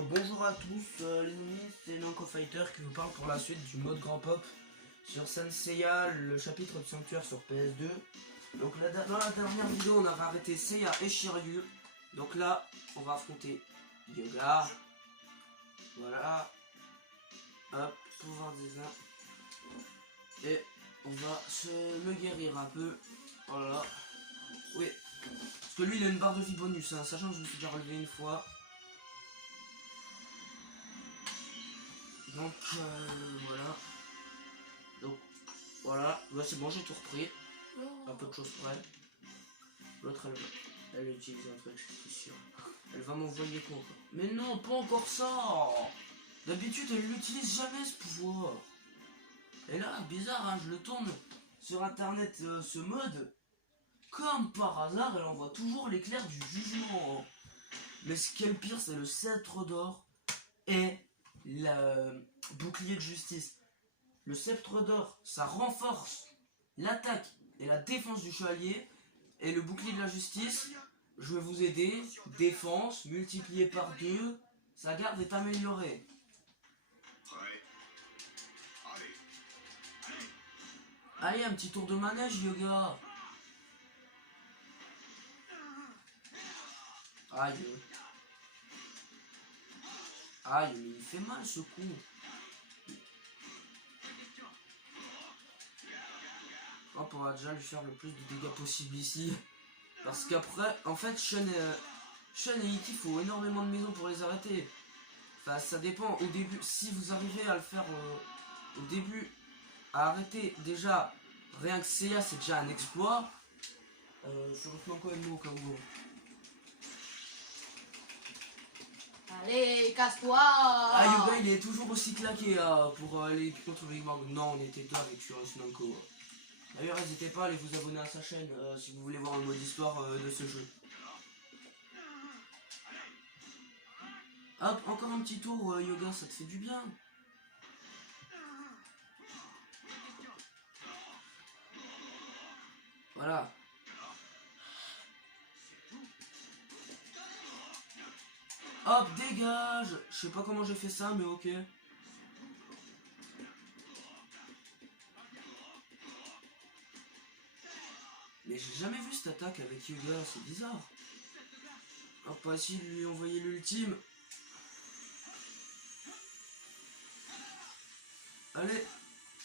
Bonjour à tous les amis, c'est Nanko Fighter qui vous parle pour la suite du mode Grand Pop sur Saint Seiya, le chapitre de Sanctuaire sur PS2. Donc dans la dernière vidéo on avait arrêté Seiya et Shiryu. Donc là on va affronter Yoga. Voilà. Hop, pouvoir divin. Et on va se le guérir un peu. Voilà. Oui. Parce que lui il a une barre de vie bonus, hein, sachant que je me suis déjà relevé une fois. Donc voilà. Donc voilà. Bah, c'est bon, j'ai tout repris. Un peu de choses près. L'autre elle utilise un truc, c'est sûr. Elle va m'envoyer quoi encore? Mais non, pas encore ça. D'habitude elle l'utilise jamais ce pouvoir. Et là, bizarre, hein, je le tourne sur internet ce mode. Comme par hasard, elle envoie toujours l'éclair du jugement. Mais ce qui est le pire, c'est le sceptre d'or et le bouclier de justice. Le sceptre d'or, ça renforce l'attaque et la défense du chevalier. Et le bouclier de la justice, je vais vous aider. Défense multiplié par 2, sa garde est améliorée. Allez, un petit tour de manège, Yoga. Aïe. Aïe, mais il fait mal ce coup. Hop, on va déjà lui faire le plus de dégâts possible ici. Parce qu'après, en fait, Shun et Ikki, il faut énormément de maisons pour les arrêter. Enfin, ça dépend. Au début, si vous arrivez à le faire au début, à arrêter déjà, rien que Seiya, c'est déjà un exploit. Je reprends encore un mot au cas où. Allez, casse-toi! Ah, Yoga, il est toujours aussi claqué pour aller contre Big Bang. Non, on était deux avec Furious Nanko. D'ailleurs, n'hésitez pas à aller vous abonner à sa chaîne si vous voulez voir le mode histoire de ce jeu. Hop, encore un petit tour, Yoga, ça te fait du bien. Voilà. Hop, dégage. Je sais pas comment j'ai fait ça, mais ok. Mais j'ai jamais vu cette attaque avec Yoga, c'est bizarre. Hop, pas essayer de lui envoyer l'ultime. Allez.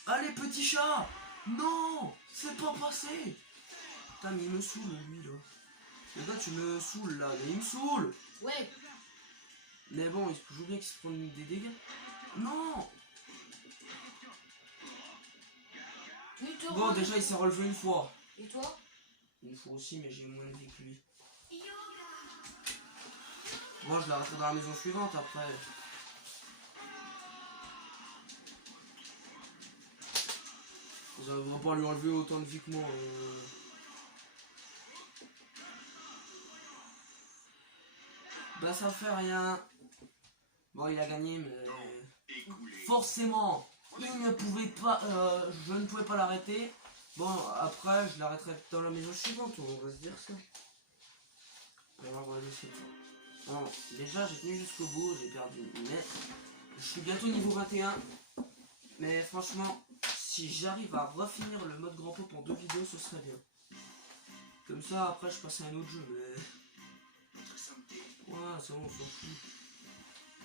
Allez, petit chat. Non, c'est pas passé. Putain, mais il me saoule, lui, là. Yoga, tu me saoules, là. Mais il me saoule. Ouais. Mais bon, il se joue bien qu'il se prenne des dégâts. Non. Bon, déjà, il s'est relevé une fois. Et toi? Une fois aussi, mais j'ai moins de vie que lui. Moi, je l'arrêterai dans la maison suivante, après. Vous n'arriverez pas à lui enlever autant de vie que moi. Bah, ça fait rien. Bon, il a gagné, mais... Forcément, il ne pouvait pas... je ne pouvais pas l'arrêter. Bon, après, je l'arrêterai dans la maison suivante, on va se dire ça. Alors, bon, déjà, j'ai tenu jusqu'au bout, j'ai perdu. Mais je suis bientôt niveau 21. Mais franchement, si j'arrive à refinir le mode Grand Pop en 2 vidéos, ce serait bien. Comme ça, après, je passe à un autre jeu, mais... Ouais, c'est bon, on s'en fout.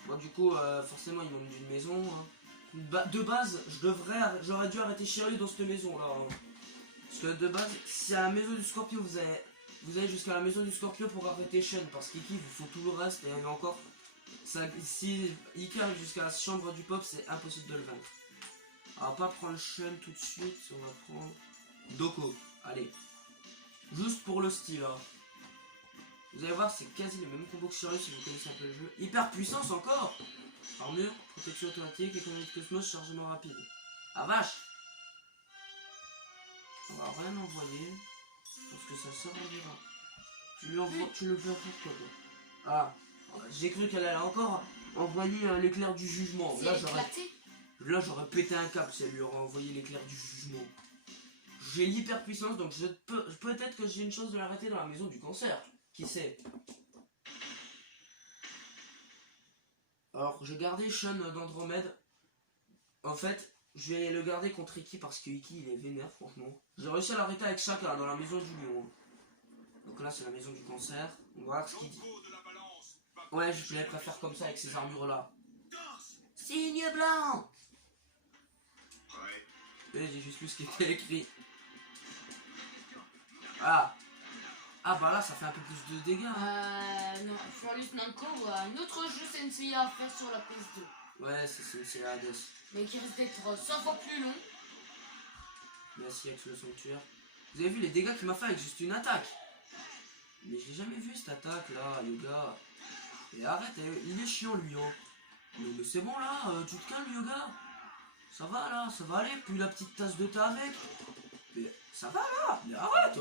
Bon, du coup, forcément, il manque d'une maison. Hein. De base, j'aurais dû arrêter Shiryu dans cette maison là. Hein. Parce que de base, si à la maison du Scorpio, vous allez jusqu'à la maison du Scorpio pour arrêter Shun. Parce qu'Ikki vous faut tout le reste et encore. Ça, si Ikki arrive jusqu'à la chambre du pop, c'est impossible de le vaincre. On va pas prendre Shun tout de suite, on va prendre Doko. Allez. Juste pour le style. Hein. Vous allez voir, c'est quasi le même combo que Shiryu si vous connaissez un peu le jeu. Hyper puissance encore. Armure, protection automatique, économie de cosmos, chargement rapide. Ah vache. On va rien envoyer. Parce que ça sort environ. Tu le fais pourquoi toi? Ah, j'ai cru qu'elle allait encore envoyer l'éclair du jugement. Là j'aurais pété un câble si elle lui aurait envoyé l'éclair du jugement. J'ai l'hyper puissance donc peut-être que j'ai une chance de l'arrêter dans la maison du cancer. Qui sait? Alors, j'ai gardé Sean d'Andromède. En fait, je vais le garder contre Iki parce que Iki il est vénère, franchement. J'ai réussi à l'arrêter avec Shaka dans la maison du lion. Donc là, c'est la maison du cancer. On va voir ce qu'il dit. Ouais, je les préfère comme ça avec ces armures là. Signe blanc. Ouais, j'ai juste lu ce qui était écrit. Ah. Ah bah là, ça fait un peu plus de dégâts. Non, Flawless Nanko ou un autre jeu Sensei à faire sur la PS2. Ouais, c'est Hades. Mais qui risque d'être 100 fois plus long. Merci avec le sanctuaire. Vous avez vu les dégâts qu'il m'a fait avec juste une attaque? Mais je l'ai jamais vu cette attaque là, Yoga. Et arrête, il est chiant lui hein. Mais c'est bon là, tu te calmes Yoga. Ça va là, ça va aller, puis la petite tasse de thé avec. Mais ça va là, mais arrête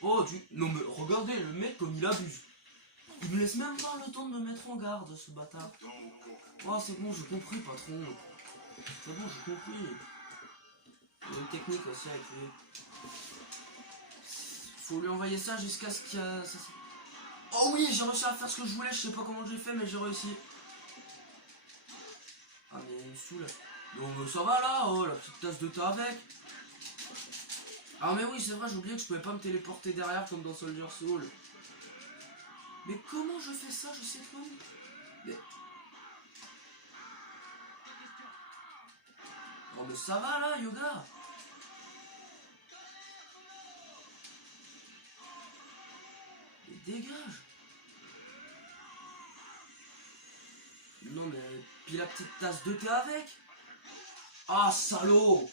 oh non mais regardez le mec comme il abuse. Il me laisse même pas le temps de me mettre en garde ce bâtard. Oh c'est bon, j'ai compris patron. C'est bon, j'ai compris. Il y a une technique aussi avec lui. Faut lui envoyer ça jusqu'à ce qu'il y a... Oh oui, j'ai réussi à faire ce que je voulais, je sais pas comment j'ai fait mais j'ai réussi. Ah mais il me saoule. Donc ça va là, oh la petite tasse de thé avec. Ah mais oui c'est vrai, j'ai oublié que je pouvais pas me téléporter derrière comme dans Soldier Soul. Mais comment je fais ça, je sais pas. Mais... Oh mais ça va là Yoga. Mais dégage. Non mais... Puis la petite tasse de thé avec. Ah salaud.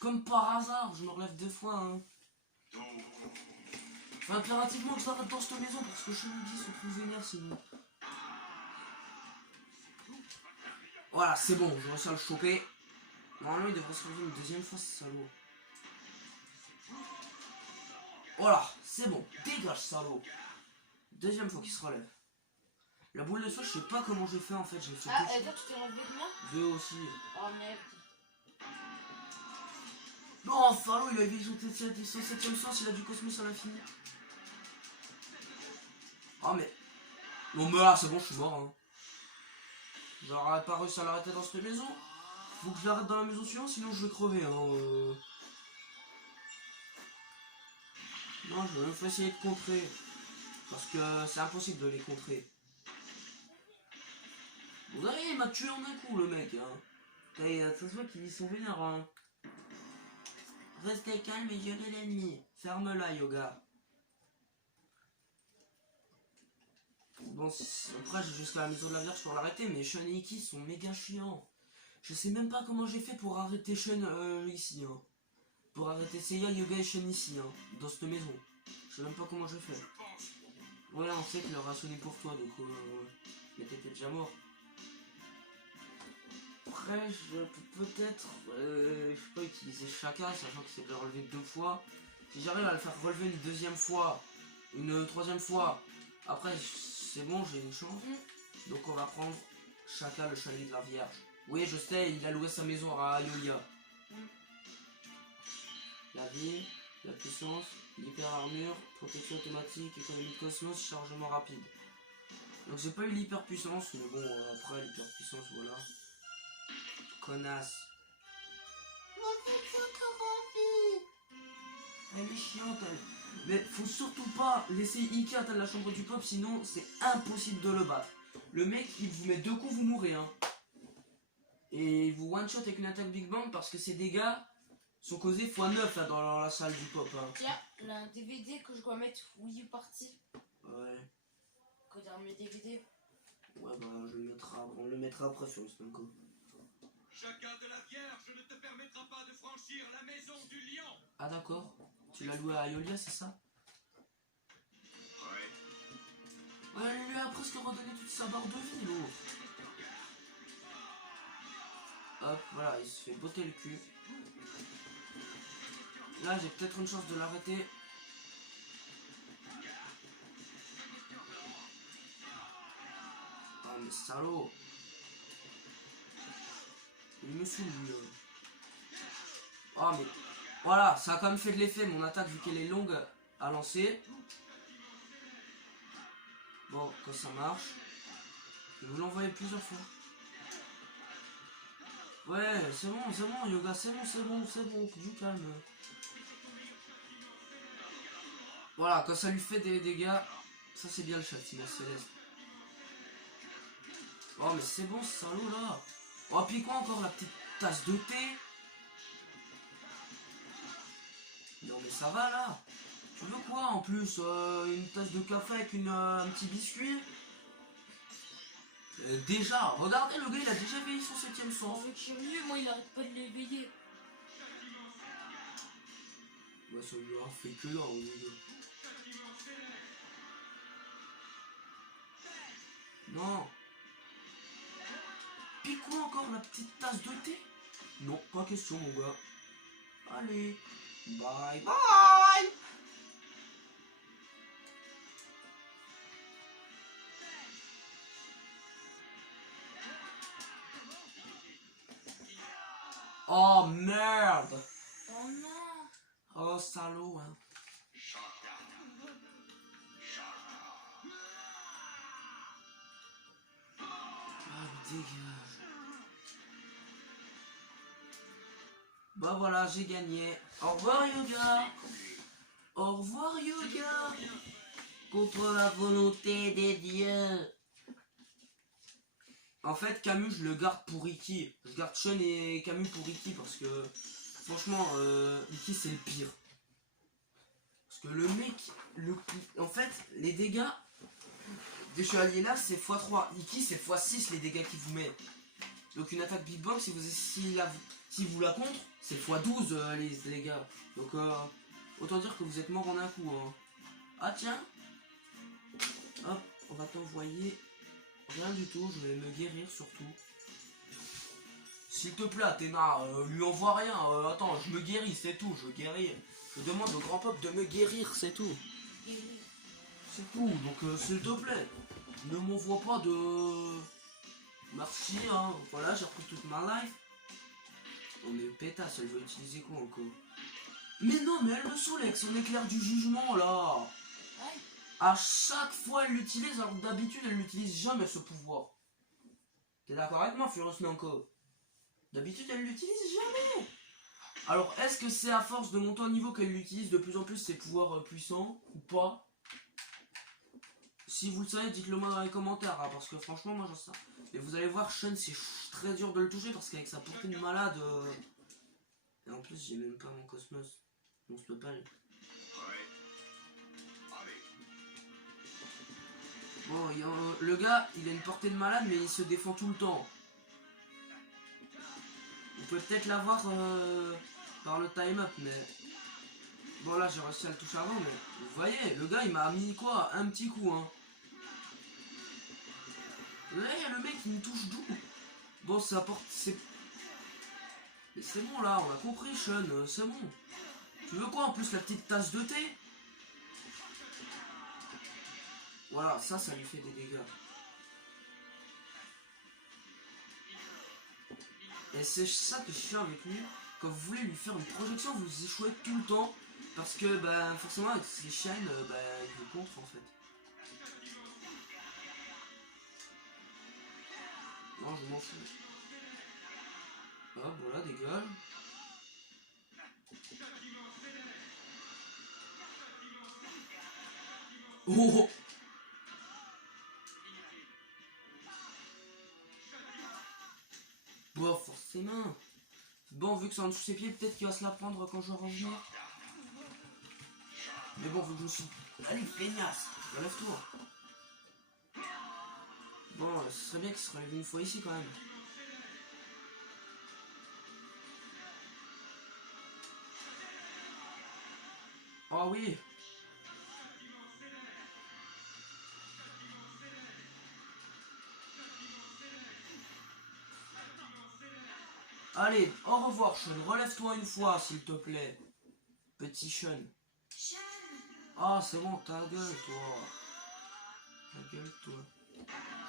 Comme par hasard, je me relève 2 fois hein. Faut impérativement que je l'arrête dans cette maison parce que je me dis sont trop vénères sinon. Voilà, c'est bon, je réussi à le choper. Normalement il devrait se relever une deuxième fois ce salaud. Voilà, c'est bon, dégage salaud. Deuxième fois qu'il se relève. La boule de feu, je sais pas comment j'ai fait en fait, j'ai fait Ah, et toi tu t'es relevé de moi? 2 aussi. Oh merde. Non, Falo, il a vu son 7ème sens, il a du cosmos à l'infini. Oh mais... Non mais là, c'est bon, je suis mort. Hein. J'aurais pas réussi à l'arrêter dans cette maison. Faut que je l'arrête dans la maison suivante, sinon je vais crever. Hein. Non, je vais essayer de contrer. Parce que c'est impossible de les contrer. Vous voyez, il m'a tué en un coup, le mec. Hein. Ça se voit qu'ils sont vénères. Hein. Restez calme et gérez l'ennemi. Ferme-la, Yoga. Bon, après, j'ai jusqu'à la maison de la Vierge pour l'arrêter, mais Sean et Iki sont méga chiants. Je sais même pas comment j'ai fait pour arrêter Sean ici. Hein. Pour arrêter Seiya, Yoga et Sean ici, hein, dans cette maison. Je sais même pas comment j'ai fait. Ouais, on sait que le rat sonné pour toi, donc mais t'étais déjà mort. Après, je peux peut-être, je sais pas, utiliser Shaka, sachant que c'est déjà relevé 2 fois. Si j'arrive à le faire relever une 2ème fois, une 3ème fois, après, c'est bon, j'ai une chance. Donc on va prendre Shaka, le chevalier de la Vierge. Oui, je sais, il a loué sa maison à Ayolia. La vie, la puissance, l'hyper armure, protection automatique, économie de cosmos, chargement rapide. Donc j'ai pas eu l'hyper puissance, mais bon, après l'hyper puissance, voilà. Connasse. Elle est chiante, elle. Mais faut surtout pas laisser Iki atteindre la chambre du peuple, sinon c'est impossible de le battre. Le mec, il vous met 2 coups, vous mourrez. Hein. Et il vous one-shot avec une attaque Big Bang parce que ses dégâts sont causés x9 là, dans la salle du pop. Hein. Tiens, un DVD que je dois mettre Wii U party. Ouais. Quand dans mes DVD. Ouais, bah on le mettra après sur le Spanko. Chacun de la Vierge ne te permettra pas de franchir la maison du lion. Ah d'accord. Tu l'as loué à Ayolia, c'est ça? Ouais, elle lui a presque redonné toute sa barre de vie, l'autre. Hop, voilà, il se fait botter le cul. Là, j'ai peut-être une chance de l'arrêter. Oh, mais salaud. Il me saoule, lui. Oh, mais... Voilà, ça a quand même fait de l'effet, mon attaque, vu qu'elle est longue à lancer. Bon, quand ça marche. Je vais vous l'ai envoyé plusieurs fois. Ouais, c'est bon, Yoga, c'est bon, du calme. Voilà, quand ça lui fait des dégâts, ça c'est bien le châtiment céleste. Oh, mais c'est bon, ce salaud là. Oh, puis quoi encore, la petite tasse de thé? Non, mais ça va là. Tu veux quoi en plus? Une tasse de café avec un petit biscuit? Déjà, regardez, le gars il a déjà éveillé son 7ème sens. Avec Kiryu, moi il arrête pas de l'éveiller. Ouais, ça lui a fait que là, au milieu. Non. Puis quoi encore, la petite tasse de thé? Non, pas question mon gars. Allez, bye bye. Oh merde. Oh non. Oh salaud hein. Ah dégage. Bah voilà, j'ai gagné. Au revoir Yoga. Au revoir Yoga. Contre la volonté des dieux. En fait, Camus, je le garde pour Iki. Je garde Sean et Camus pour Iki parce que, franchement, Iki c'est le pire. Parce que le mec, en fait, les dégâts des chevaliers là, c'est x3. Iki, c'est x6 les dégâts qu'il vous met. Donc une attaque big box, si vous la contre, c'est x12 les dégâts. Donc, autant dire que vous êtes mort en un coup. Hein. Ah tiens. Hop, on va t'envoyer... Rien du tout, je vais me guérir surtout. S'il te plaît, Athéna, lui envoie rien. Attends, je me guéris, c'est tout, je guéris. Je demande au grand peuple de me guérir, c'est tout. C'est tout, donc s'il te plaît, ne m'envoie pas de... Merci, hein. Voilà, j'ai repris toute ma life. On est pétasse, elle veut utiliser quoi encore? Mais non, mais elle me saoule avec son éclair du jugement, là. Ouais. À chaque fois elle l'utilise, alors que d'habitude elle l'utilise jamais ce pouvoir. T'es d'accord avec moi, Furious Nanko? D'habitude elle l'utilise jamais. Alors est-ce que c'est à force de monter au niveau qu'elle l'utilise de plus en plus ses pouvoirs puissants ou pas? Si vous le savez, dites-le moi dans les commentaires, hein, parce que franchement moi j'en sais. Et vous allez voir, Sean c'est très dur de le toucher parce qu'avec sa portée de malade... Et en plus j'ai même pas mon Cosmos. On se peut pas. Bon, le gars, il a une portée de malade, mais il se défend tout le temps. On peut peut-être l'avoir par le time-up, mais... Bon, là, j'ai réussi à le toucher avant, mais... Vous voyez, le gars, il m'a mis quoi? Un petit coup, hein. Vous voyez, le mec, il me touche d'où? Bon, ça apporte... Mais c'est bon, là, on a compris, Sean, c'est bon. Tu veux quoi, en plus, la petite tasse de thé? Voilà, ça lui fait des dégâts. Et c'est ça que je fais avec lui. Quand vous voulez lui faire une projection, vous échouez tout le temps. Parce que, bah, forcément, avec ses chaînes, bah, il vous contre, en fait. Non, je m'en fous. Hop, voilà, dégage. Oh! Bon, forcément. Bon, vu que c'est en dessous de ses pieds, peut-être qu'il va se la prendre quand je vais revenir. Mais bon, vu que je me suis... Allez, feignasse, relève-toi. Bon, ce serait bien qu'il se relève une fois ici, quand même. Oh oui. Allez, au revoir, Sean. Relève-toi une fois, s'il te plaît. Petit Sean. Ah, c'est bon, ta gueule, toi. Ta gueule, toi.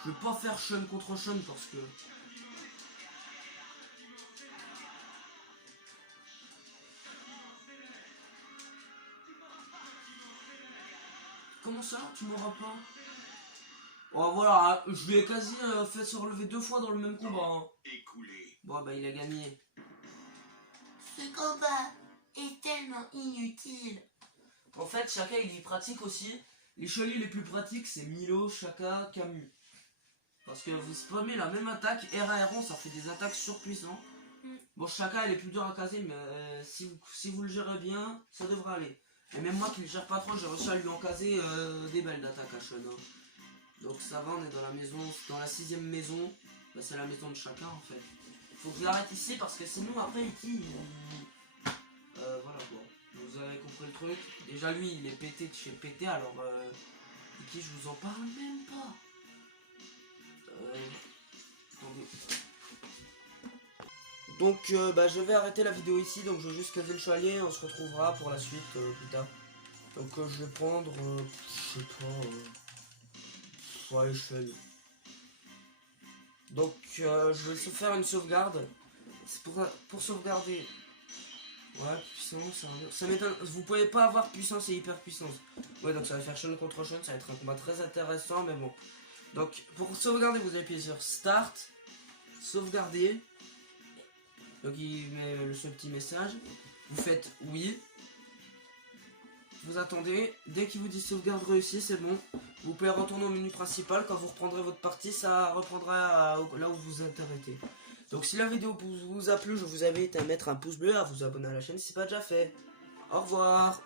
Je vais pas faire Sean contre Sean parce que... Comment ça, tu m'auras pas? Oh voilà, je lui ai quasi fait se relever 2 fois dans le même combat. Hein. Écoulé. Bon bah il a gagné. Ce combat est tellement inutile. En fait, Chaka il est pratique aussi. Les chevaliers les plus pratiques c'est Milo, Chaka, Camus. Parce que vous spammez la même attaque, R1, ça fait des attaques surpuissantes. Bon, Chaka elle est plus dure à caser, mais si vous le gérez bien, ça devrait aller. Et même moi qui le gère pas trop, j'ai réussi à lui en caser des belles d'attaques à Shun. Hein. Donc ça va, on est dans la maison, dans la 6ème maison. Bah, c'est la maison de Chaka en fait. Faut que je l'arrête ici parce que sinon après Iki, voilà quoi. Vous avez compris le truc. Déjà lui il est pété de chez pété, alors Iki je vous en parle même pas. Attendez. Donc bah, je vais arrêter la vidéo ici, donc je vais juste caser le chevalier, on se retrouvera pour la suite plus tard. Donc je vais prendre, je sais pas, ouais, échelle. Donc je vais faire une sauvegarde. C'est pour sauvegarder. Ouais, puissance, ça m'étonne. Vous pouvez pas avoir puissance et hyper puissance. Ouais, donc ça va faire Shun contre Shun, ça va être un combat très intéressant, mais bon. Donc pour sauvegarder, vous appuyez sur Start, sauvegarder. Donc il met ce petit message. Vous faites oui. Vous attendez. Dès qu'il vous dit sauvegarde réussie, c'est bon. Vous pouvez retourner au menu principal. Quand vous reprendrez votre partie, ça reprendra là où vous êtes arrêté. Donc si la vidéo vous a plu, je vous invite à mettre un pouce bleu, à vous abonner à la chaîne si ce n'est pas déjà fait. Au revoir.